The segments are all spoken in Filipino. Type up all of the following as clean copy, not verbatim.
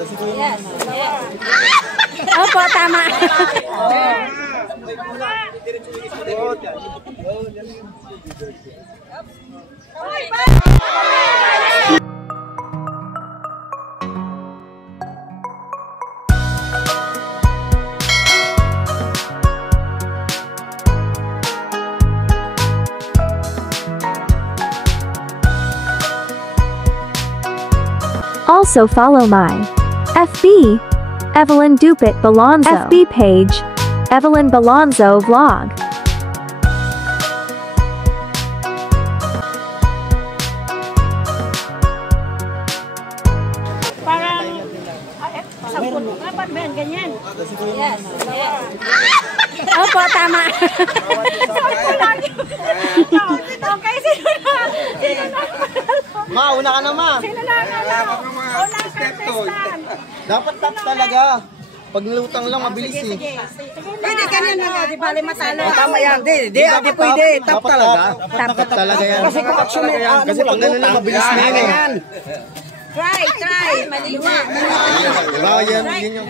Yes. Opo, tama. Also follow my FB, Evelyn Dupit Balonzo, FB page, Evelyn Balonzo Vlog. Parang, sampun, dapat ba yan, ganyan? Yes. Opo, tama. Okay, sino na? Ma, una ka na, ma. Sino na? Unang contestant. Dapat tap talaga. Pag nilutang lang, mabilis eh. Pwede ganyan na, di bali matalo. Tama yan, di pwede. Tap talaga. Tap talaga yan. Kasi kung action na yan, kasi pag ganun lang, mabilis na yan. Try. Mali na. Diba, yan yung...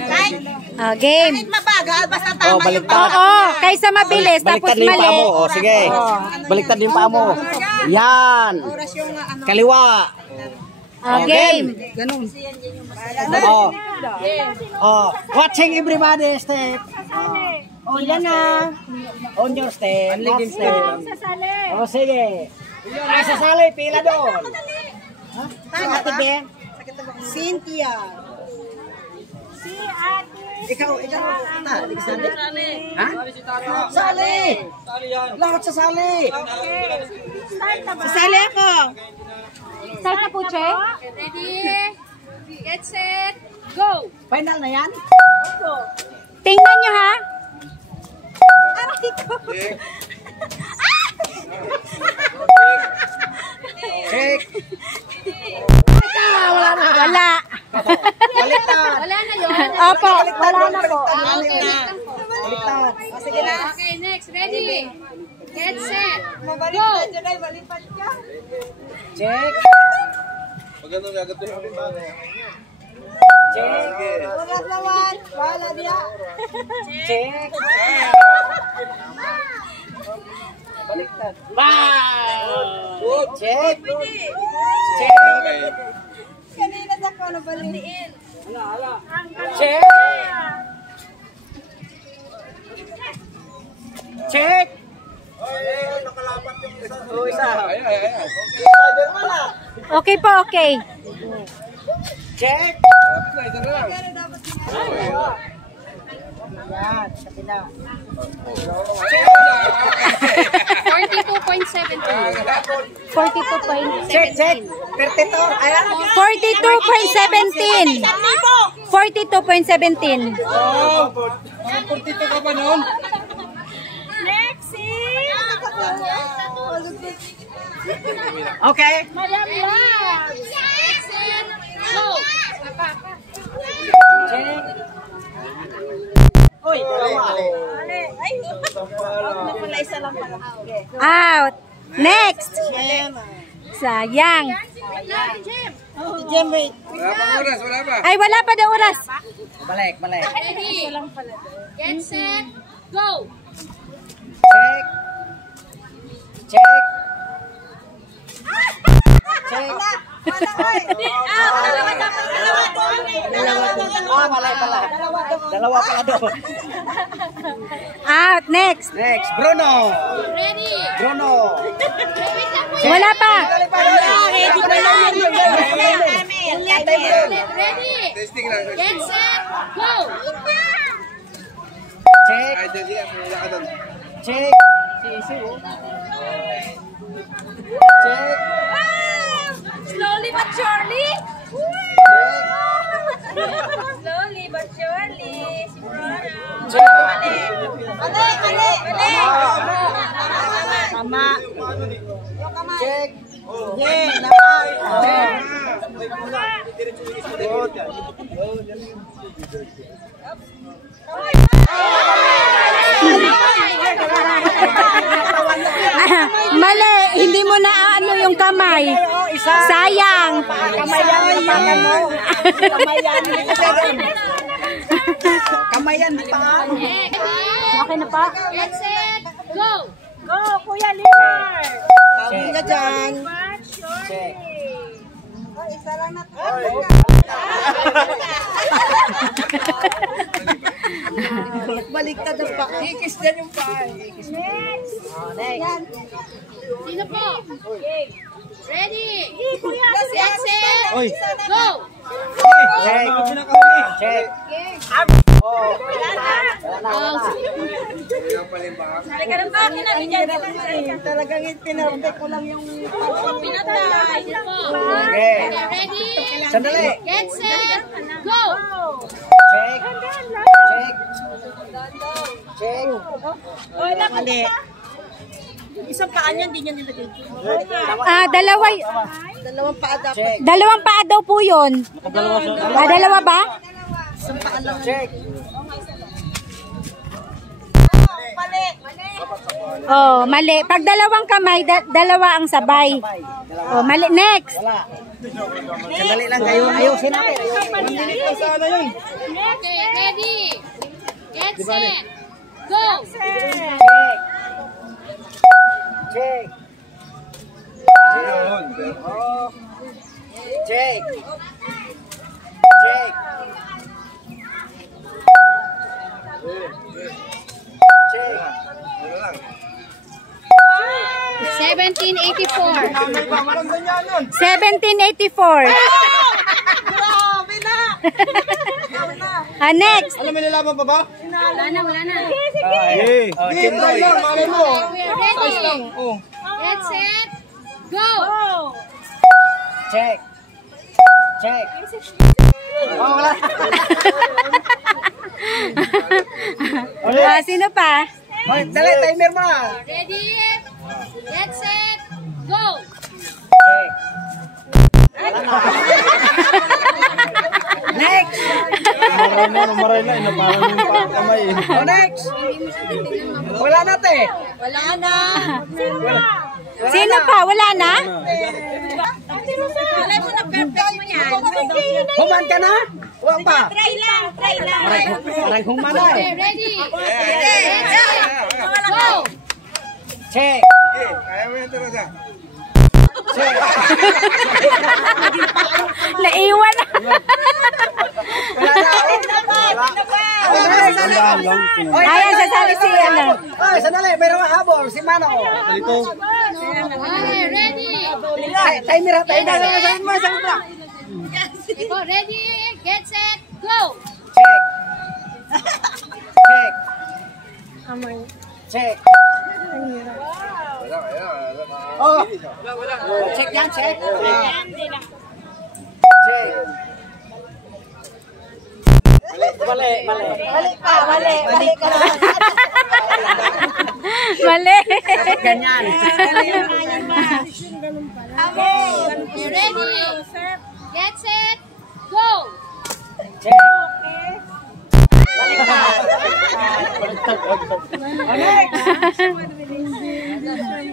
Game. Mabagal, basta tama yung Oo, kaysa mabilis, tapos Baliktad yung mali. paa mo. O, sige. Baliktad yung paa mo. Yan. Kaliwa. Game. Watching everybody step. Ilan na? On your step. Next step. O, sige. Ay, sasali. Pila doon. Ate Be. Cynthia. Si Ate. Ikaw. Di ka sali? Ha? Sali. Lahat sasali. Start na ba? Sasali ako. Start na po, Che. Ready, get set, go! Final na yan? Tingnan nyo, ha? Check. Wala. Baliktad. Wala na yun. Opo, wala na po. Okay, Baliktad. Sige na. okay, next, ready, get set, go! Check. Check. Ulat naman. Wala dia. Check. Baliktad. Wow! Check. Check. Kanina sa ko na baliin. Check. Check. Okay po, okay. Check. Yan, kapila. 42.72. 42.17. Check, check. 32. Ayan. 42.17. 42.17. Oh, 42 ka pa noon? Next is... Okay. Madam La. Get set, go! Check. Uy, dalawa. Ay, napala isa lang pala. Okay. Out. Next. Sayang. Si Jem, wait. Ay, wala pa daw oras. Balik. Ready, get set, go! Check. Check. Check. Dalawa dapat, dalawa. Pala. Dalawa pala doon. Out. Next. Next, Bruno. Ready, Bruno. Wala pa. Ready pa lang. ready, get set, go! Check. Check. Check. Slowly but surely. Slowly but surely. Tama. Check. Yeah, dapat. Check. Mali, hindi mo na ano yung kamay. Sayang. Kamay yan, kapakan mo. Kamay yan, hindi ka sayang. Kamay yan, di pa. Okay na pa? Get set, go! Go, Kuya Limar. Tawag ka dyan. Check. Isa lang na to. Baliktad ang pa. Ikis dyan yung pa. Next. Sino po? Ready? Get set, Oy. go! Check. Check. Halika na pa, kinabigyan ka na. Talagang pinarde ko lang yung Pinatay. Sino po? Okay. Ready? Sandali. Get set, go! Check. Check. Check. Oy, mali. Isang paan yan, hindi niya nilagay. Dalawang paa dapat. Check. dalawang paa daw po yun. Dalawa ba? Isang paa lang. Check. Mali. Oh, mali. Pag dalawang kamay, dalawa ang sabay. Oh, mali. Next. Wala. Sandali lang kayo. Ayusin natin. Okay, ready? Get set, go! Check. Check. Oh. Check. Check. Check. 1784. 1784. Next. Alam mo nalaman pa ba? Wala na. Sige. Kimroy lang, mali mo. We are ready. Oh. Get set, go! Check. Check. Oh, wala. Sino pa? Hoy, dali, timer mo. Ready? Get set, go! Check. Next. Maray na, inaparang yung pangkamay. Oh, next. Wala na, te. Wala na. Sino pa? Wala na? Alay mo na perfect mo yan. Human ka na? Huwag pa. Try lang. Parang human na Okay, eh. ready? Get set, go! Check. Check. Naiwan na. Ayan, sasali si ano. Oy, sandali. Mayroong habol. Si Mano. Dito. Okay, ready? Timer ha. Timer. Go, ready? Get set, go! Check. Check. Check. Oh. Check yan, check. Check. Mali. Mali ka. Mali. Ganyan. You ready? Get set, go! Check.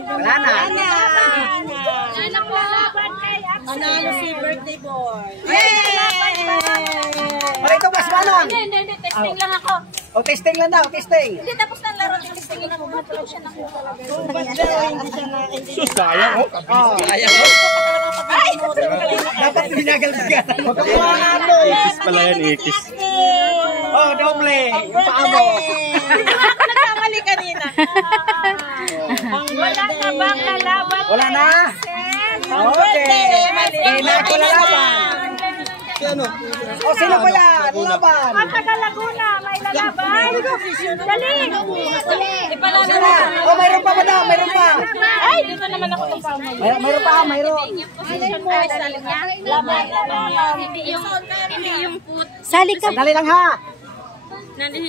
Wala na. Wala na po. Manalo si birthday boy. O, ito mas Manong. Hindi. Testing lang ako. O, testing lang daw. Testing. Hindi, tapos ng laro. Testingin ako. Matulog siya na ako talaga. Sus, sayang oh. Dapat binagal ka. Ikis pala yan, ikis. Oh, doble. Yung paa mo. Ako nagkamali kanina. Wala ka bang lalaban? Wala na. Okay. Kaya na ako lalaban. O, sino pa yan? Lalaban. Taga Laguna, may lalaban. Dali. Sino na? O, mayroon pa ba daw? Mayroon pa. Ay, dito naman ako ng pamo. Mayroon pa. Mayroon. Hindi yung put. Sali ka. Sandali lang ha. Okay,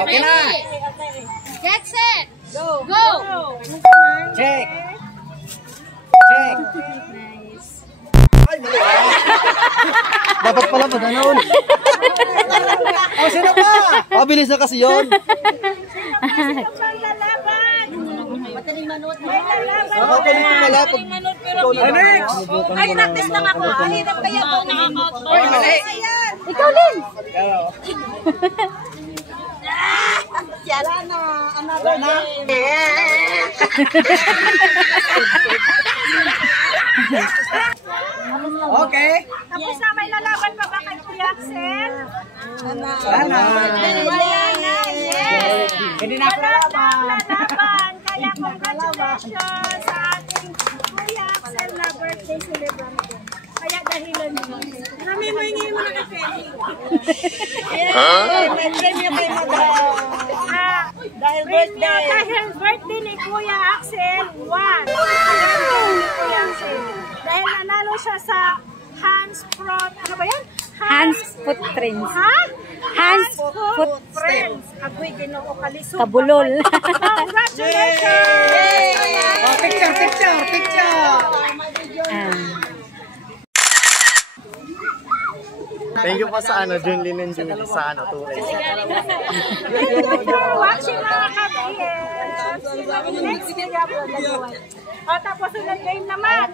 Okay na. ready? Get set, go! Check. Check. Ay, mali. Dapat pala pa ganoon. Oh, sino pa? Pabilis na kasi yun. Nakakalito pala. Next. Ay, practice lang ako. Halidap kaya po. Ay, mali. Ikaw, Lin. Wala na. Another na. Okay. Tapos na, may lalaban pa ba kay Kuya Axel? Wala. Wala na. Yes. Hindi na ako lalaban. Lalaban. Kaya congratulations sa ating Kuya Axel na birthday celebrant. Kaya dahilan mo. Kami mo hingi mo na kay Feli. May premyo kay Madam. Dahil birthday ni Kuya Axel, 1. Birthday ni Kuya Axel. Dahil nanalo siya sa Hans Front, ano ba yan? Hans Footprints. Ha? Hans Footprints. Agoy, ginoo kalisod. Kabulol. Congratulations! Oh, picture. Thank you pa sa Junlin and Julie sa Tulay. Thank you for watching mga ka-BS. Next video po. O, tapos ulit game naman.